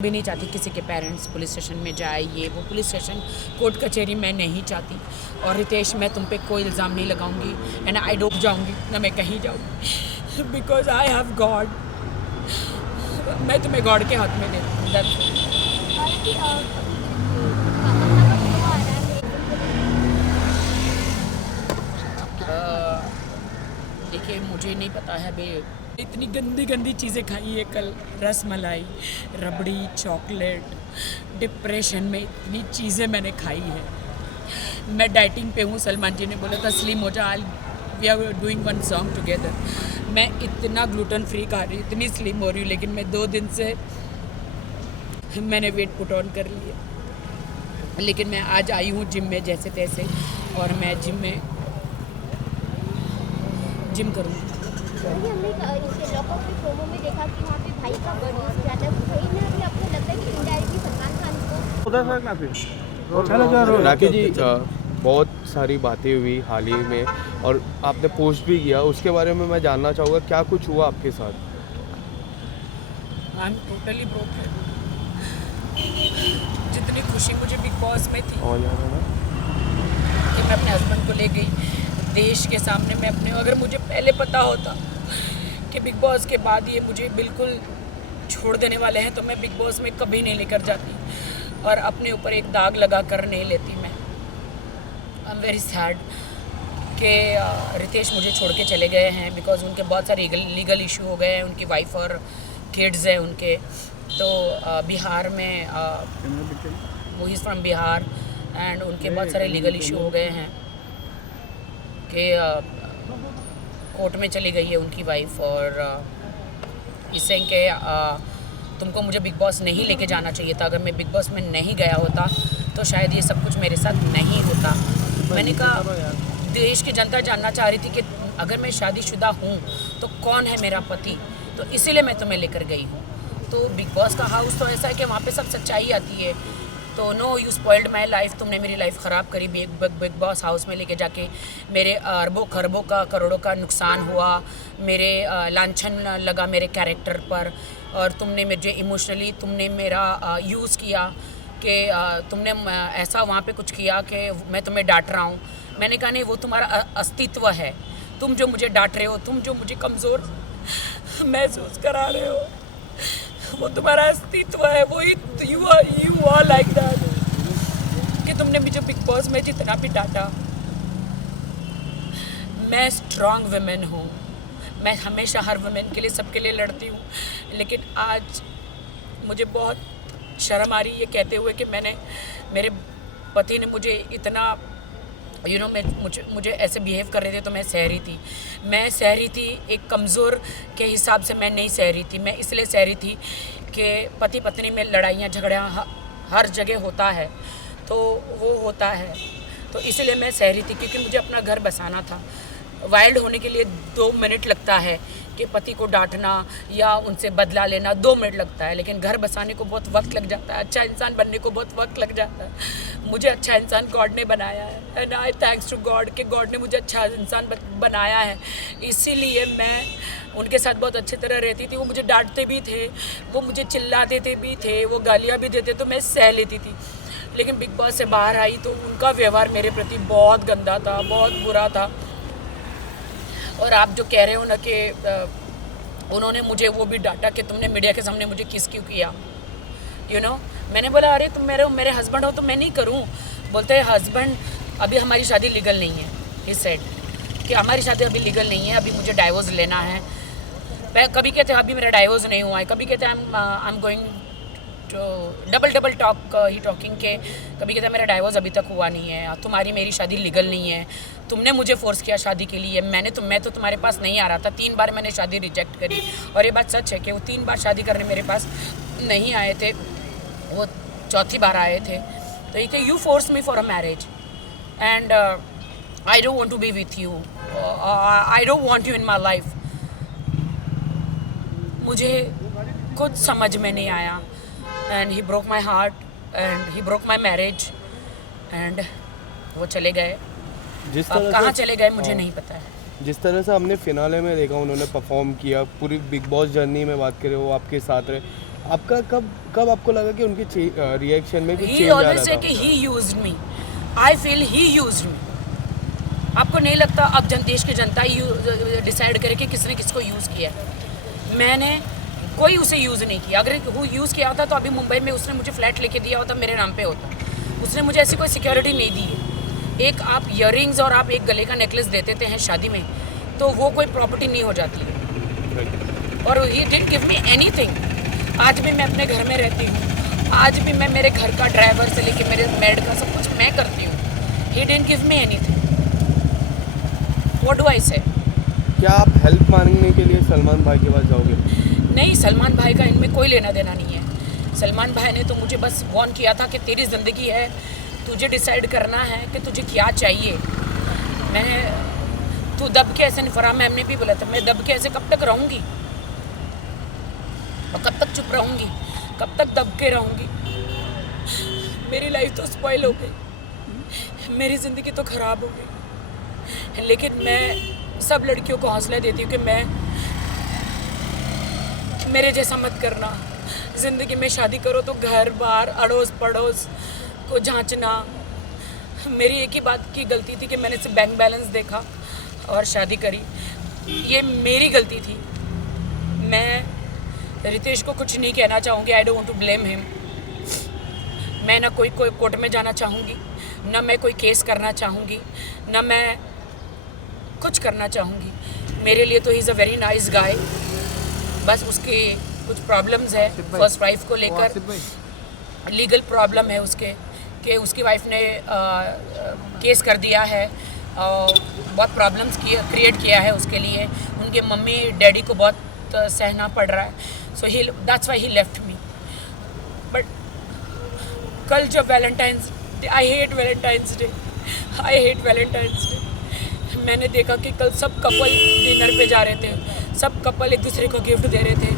भी नहीं चाहती किसी के पेरेंट्स पुलिस स्टेशन में जाए, ये वो पुलिस स्टेशन कोर्ट कचहरी मैं नहीं चाहती। और रितेश, मैं तुम पे कोई इल्ज़ाम नहीं लगाऊंगी एंड आई डूब जाऊंगी ना मैं कहीं जाऊंगी बिकॉज आई हैव गॉड। मैं तुम्हें गॉड के हाथ में देती हूँ। देखिए, मुझे नहीं पता है बे, इतनी गंदी गंदी चीज़ें खाई है कल, रस मलाई, रबड़ी, चॉकलेट, डिप्रेशन में इतनी चीज़ें मैंने खाई है। मैं डाइटिंग पे हूँ, सलमान जी ने बोला था स्लिम हो जा, we are doing one song together. मैं इतना ग्लूटेन फ्री खा रही हूँ, इतनी स्लिम हो रही हूँ, लेकिन मैं 2 दिन से मैंने वेट पुट ऑन कर लिया। लेकिन मैं आज आई हूँ जिम में जैसे तैसे, और मैं जिम करूँगी। हमने इसे लॉकअप के प्रोमो में देखा कि वहाँ पे भाई का बर्थडे किया था, भाई ने अभी आपको लगता है कि इनडायरेक्टली सलमान खान को राकेश जी, बहुत सारी बातें हुई हाल ही में और आपने पोस्ट भी किया, उसके बारे में मैं जानना चाहूँगा क्या कुछ हुआ आपके साथ? I am totally broken. जितनी खुशी मुझे बिग बॉस में थी कि मैं अपने हस्बैंड को ले गई देश के सामने, मैं अपने, अगर मुझे पहले पता होता कि बिग बॉस के बाद ये मुझे बिल्कुल छोड़ देने वाले हैं तो मैं बिग बॉस में कभी नहीं लेकर जाती और अपने ऊपर एक दाग लगा कर नहीं लेती। मैं आई एम वेरी सैड कि रितेश मुझे छोड़ के चले गए हैं बिकॉज उनके बहुत सारे लीगल इशू हो गए हैं, उनकी वाइफ और किड्स हैं उनके। तो बिहार में वो इज़ फ्रॉम बिहार एंड उनके बहुत सारे लीगल इशू हो गए हैं कि कोर्ट में चली गई है उनकी वाइफ, और इससे कि तुमको मुझे बिग बॉस नहीं लेके जाना चाहिए था। अगर मैं बिग बॉस में नहीं गया होता तो शायद ये सब कुछ मेरे साथ नहीं होता। मैंने कहा, देश की जनता जानना चाह रही थी कि अगर मैं शादीशुदा हूँ तो कौन है मेरा पति, तो इसीलिए मैं तुम्हें लेकर गई हूँ। तो बिग बॉस का हाउस तो ऐसा है कि वहाँ पे सब सच्चाई आती है। तो no, you spoiled my life, तुमने मेरी लाइफ ख़राब करी बिग बॉस हाउस में लेके जाके। मेरे अरबों खरबों का, करोड़ों का नुकसान हुआ, मेरे लांछन लगा मेरे कैरेक्टर पर, और तुमने मुझे इमोशनली तुमने मेरा यूज़ किया कि तुमने ऐसा वहाँ पे कुछ किया कि मैं तुम्हें डांट रहा हूँ। मैंने कहा नहीं, वो तुम्हारा अस्तित्व है, तुम जो मुझे डांट रहे हो, तुम जो मुझे कमज़ोर महसूस करा रहे हो, वो तुम्हारा अस्तित्व है, वो यू आर लाइक दैट कि तुमने मुझे बिग बॉस में जितना भी डांटा। मैं स्ट्रॉन्ग वुमेन हूँ, मैं हमेशा हर वुमेन के लिए, सबके लिए लड़ती हूँ, लेकिन आज मुझे बहुत शर्म आ रही है ये कहते हुए कि मेरे पति ने मुझे इतना मुझे ऐसे बिहेव कर रहे थे तो मैं सह रही थी। एक कमज़ोर के हिसाब से मैं नहीं सह रही थी, मैं इसलिए सह रही थी कि पति पत्नी में लड़ाइयाँ झगड़ियाँ हर जगह होता है, तो वो होता है, तो इसलिए मैं सह रही थी क्योंकि मुझे अपना घर बसाना था। वाइल्ड होने के लिए 2 मिनट लगता है कि पति को डांटना या उनसे बदला लेना 2 मिनट लगता है, लेकिन घर बसाने को बहुत वक्त लग जाता है, अच्छा इंसान बनने को बहुत वक्त लग जाता है। मुझे अच्छा इंसान गॉड ने बनाया है and I thanks to God कि गॉड ने मुझे अच्छा इंसान बनाया है। इसीलिए मैं उनके साथ बहुत अच्छी तरह रहती थी। वो मुझे डांटते भी थे, वो मुझे चिल्ला देते भी थे, वो गालियाँ भी देते, तो मैं सह लेती थी। लेकिन बिग बॉस से बाहर आई तो उनका व्यवहार मेरे प्रति बहुत गंदा था, बहुत बुरा था। और आप जो कह रहे हो ना कि उन्होंने मुझे वो भी डांटा कि तुमने मीडिया के सामने मुझे किस क्यों किया, मैंने बोला अरे तुम मेरे हस्बैंड हो तो मैं नहीं करूं। बोलते हैं हस्बैंड, अभी हमारी शादी लीगल नहीं है, ही सेड कि हमारी शादी अभी लीगल नहीं है, अभी मुझे डाइवोर्स लेना है। कभी कहते हैं अभी मेरा डाइवोर्स नहीं हुआ है, कभी कहते हैं I am going to double talk he talking के, कभी कहते हैं मेरा डाइवोर्स अभी तक हुआ नहीं है, तुम्हारी मेरी शादी लीगल नहीं है, तुमने मुझे फोर्स किया शादी के लिए, मैं तो तुम्हारे पास नहीं आ रहा था, 3 बार मैंने शादी रिजेक्ट करी। और ये बात सच है कि वो 3 बार शादी करने मेरे पास नहीं आए थे, वो 4थी बार आए थे। तो ये कि you force me for a marriage and I don't want to be with you, I don't want you in my life. मुझे कुछ समझ में नहीं आया and he broke my heart and he broke my marriage and वो चले गए। जिस अब तरह कहाँ से चले गए मुझे नहीं पता है। जिस तरह से हमने फिनाले में देखा उन्होंने परफॉर्म किया, पूरी बिग बॉस जर्नी में बात करें वो आपके साथ रहे, आपका कब आपको लगा कि उनके रिएक्शन में कुछ ही चेंज आ ऑलवेज रहा से था? कि he used me, I feel he used me. आपको नहीं लगता अब देश की जनता ही डिसाइड करे कि किसने किसको यूज़ किया? मैंने कोई उसे यूज़ नहीं किया। अगर वो यूज़ किया होता तो अभी मुंबई में उसने मुझे फ्लैट लेके दिया होता, मेरे नाम पे होता। उसने मुझे ऐसी कोई सिक्योरिटी नहीं दी है। एक आप इयररिंग्स और आप एक गले का नेकलेस दे देते हैं शादी में, तो वो कोई प्रॉपर्टी नहीं हो जाती है। और he didn't give me anything. आज भी मैं अपने घर में रहती हूँ, आज भी मैं मेरे घर का ड्राइवर से लेके मेरे मेड का सब कुछ मैं करती हूँ। He didn't give me anything. What do I से? क्या आप हेल्प मांगने के लिए सलमान भाई के पास जाओगे? नहीं, सलमान भाई का इनमें कोई लेना देना नहीं है। सलमान भाई ने तो मुझे बस वार्न किया था कि तेरी ज़िंदगी है, तुझे डिसाइड करना है कि तुझे क्या चाहिए। तू दब के ऐसे नहीं, फराह मैम ने भी बोला था, मैं दब के ऐसे कब तक रहूँगी और कब तक चुप रहूँगी, कब तक दब के रहूँगी? मेरी लाइफ तो स्पॉइल हो गई, मेरी ज़िंदगी तो ख़राब हो गई। लेकिन मैं सब लड़कियों को हौसला देती हूँ कि मेरे जैसा मत करना। ज़िंदगी में शादी करो तो घर बार अड़ोस पड़ोस को जांचना। मेरी एक ही बात की गलती थी कि मैंने सिर्फ बैंक बैलेंस देखा और शादी करी। ये मेरी गलती थी। मैं रितेश को कुछ नहीं कहना चाहूँगी, I don't want to blame him. मैं ना कोई कोर्ट में जाना चाहूँगी, ना मैं कोई केस करना चाहूँगी, ना मैं कुछ करना चाहूँगी। मेरे लिए तो he is a very nice guy. बस उसके कुछ प्रॉब्लम्स है फर्स्ट वाइफ को लेकर, लीगल प्रॉब्लम है उसके कि उसकी वाइफ ने केस कर दिया है और बहुत प्रॉब्लम्स क्रिएट किया है उसके लिए। उनके मम्मी डैडी को बहुत सहना पड़ रहा है। So he that's why he left me. But कल जब Valentine's Day, I hate Valentine's Day, मैंने देखा कि कल सब कपल डिनर पे जा रहे थे, सब कपल एक दूसरे को गिफ्ट दे रहे थे।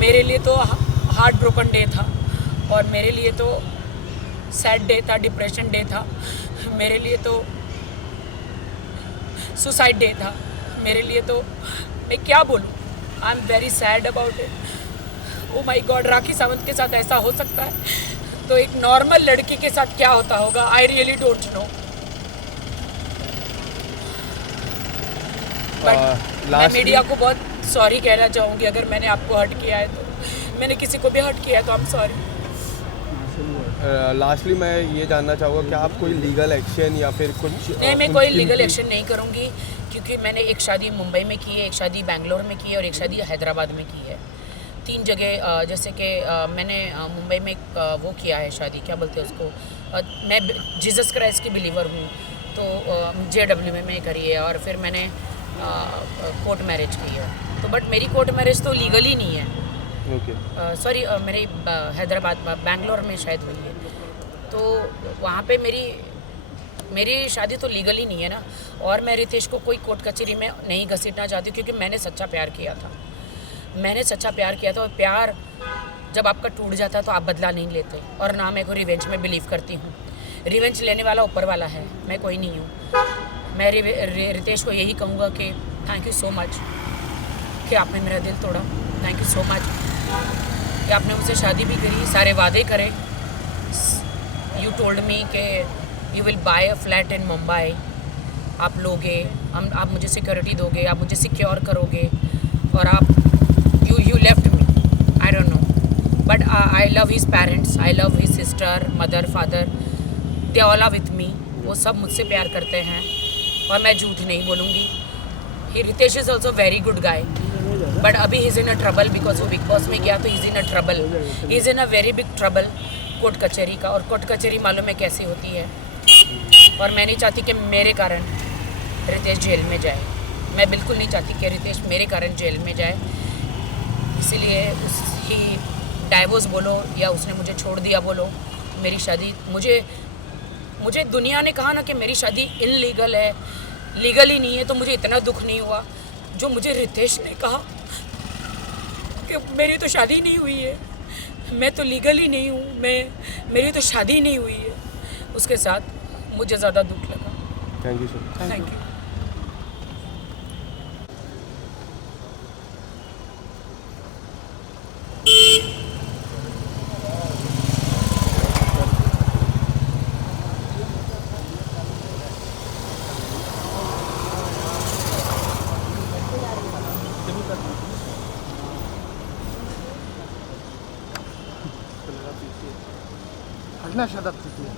मेरे लिए तो हार्ट ब्रोकन डे था और मेरे लिए तो सैड डे था, डिप्रेशन डे था, मेरे लिए तो सुसाइड डे था, मेरे लिए तो मैं क्या बोलूँ। I am very sad about it. Oh my God, Rakhi Sawant के साथ ऐसा हो सकता है तो एक नॉर्मल लड़की के साथ क्या होता होगा? I really don't know. But मैं मीडिया को बहुत सॉरी कहना चाहूँगी अगर मैंने आपको हर्ट किया है तो। मैंने किसी को भी हर्ट किया है तो आई एम सॉरी। लास्टली मैं ये जानना चाहूँगा कि आप कोई लीगल एक्शन या फिर कुछ? नहीं, मैं कोई लीगल एक्शन नहीं करूँगी क्योंकि मैंने एक शादी मुंबई में की है, एक शादी बेंगलोर में की है और एक शादी हैदराबाद में की है। 3 जगह जैसे कि मैंने मुंबई में वो किया है शादी, क्या बोलते हैं उसको, मैं जीसस क्राइस्ट की बिलीवर हूँ तो JW में करी है। और फिर मैंने कोर्ट मैरिज की है तो बट मेरी कोर्ट मैरिज तो लीगली नहीं है। सॉरी, मेरी हैदराबाद बेंगलोर में शायद हुई है तो वहाँ पे मेरी शादी तो लीगली नहीं है ना। और मैं रितेश को कोई कोर्ट कचहरी में नहीं घसीटना चाहती क्योंकि मैंने सच्चा प्यार किया था। और प्यार जब आपका टूट जाता है तो आप बदला नहीं लेते। और ना मैं को रिवेंज में बिलीव करती हूँ। रिवेंज लेने वाला ऊपर वाला है, मैं कोई नहीं हूँ। मैं रितेश को यही कहूँगा कि थैंक यू सो मच कि आपने मेरा दिल तोड़ा। थैंक यू सो मच कि आपने मुझसे शादी भी करी, सारे वादे करे। यू टोल्ड मी कि you will buy a flat in Mumbai. आप लोगे, आप मुझे सिक्योरिटी दोगे, आप मुझे सिक्योर करोगे और आप you left me. I don't know but I love his parents, I love his sister, mother, father, they all are with me. वो सब मुझसे प्यार करते हैं और मैं झूठ नहीं बोलूँगी। He Ritesh is also very good guy but अभी he is in a trouble because वो बिग बॉस में गया तो he is in a trouble, he is in a very big trouble court कचहरी का। और कोर्ट कचहरी मालूम है कैसी होती है और मैं नहीं चाहती कि मेरे कारण रितेश जेल में जाए। मैं बिल्कुल नहीं चाहती कि रितेश मेरे कारण जेल में जाए। इसीलिए उसकी डाइवोर्स बोलो या उसने मुझे छोड़ दिया बोलो, मेरी शादी मुझे दुनिया ने कहा ना कि मेरी शादी इनलीगल है, लीगल ही नहीं है तो मुझे इतना दुख नहीं हुआ जो मुझे रितेश ने कहा कि मेरी तो शादी नहीं हुई है, मैं तो लीगल ही नहीं हूँ, मेरी तो शादी नहीं हुई है। उसके साथ मुझे ज़्यादा दुख लगा। Thank you sir. Thank you. घटना शदत चुकी है।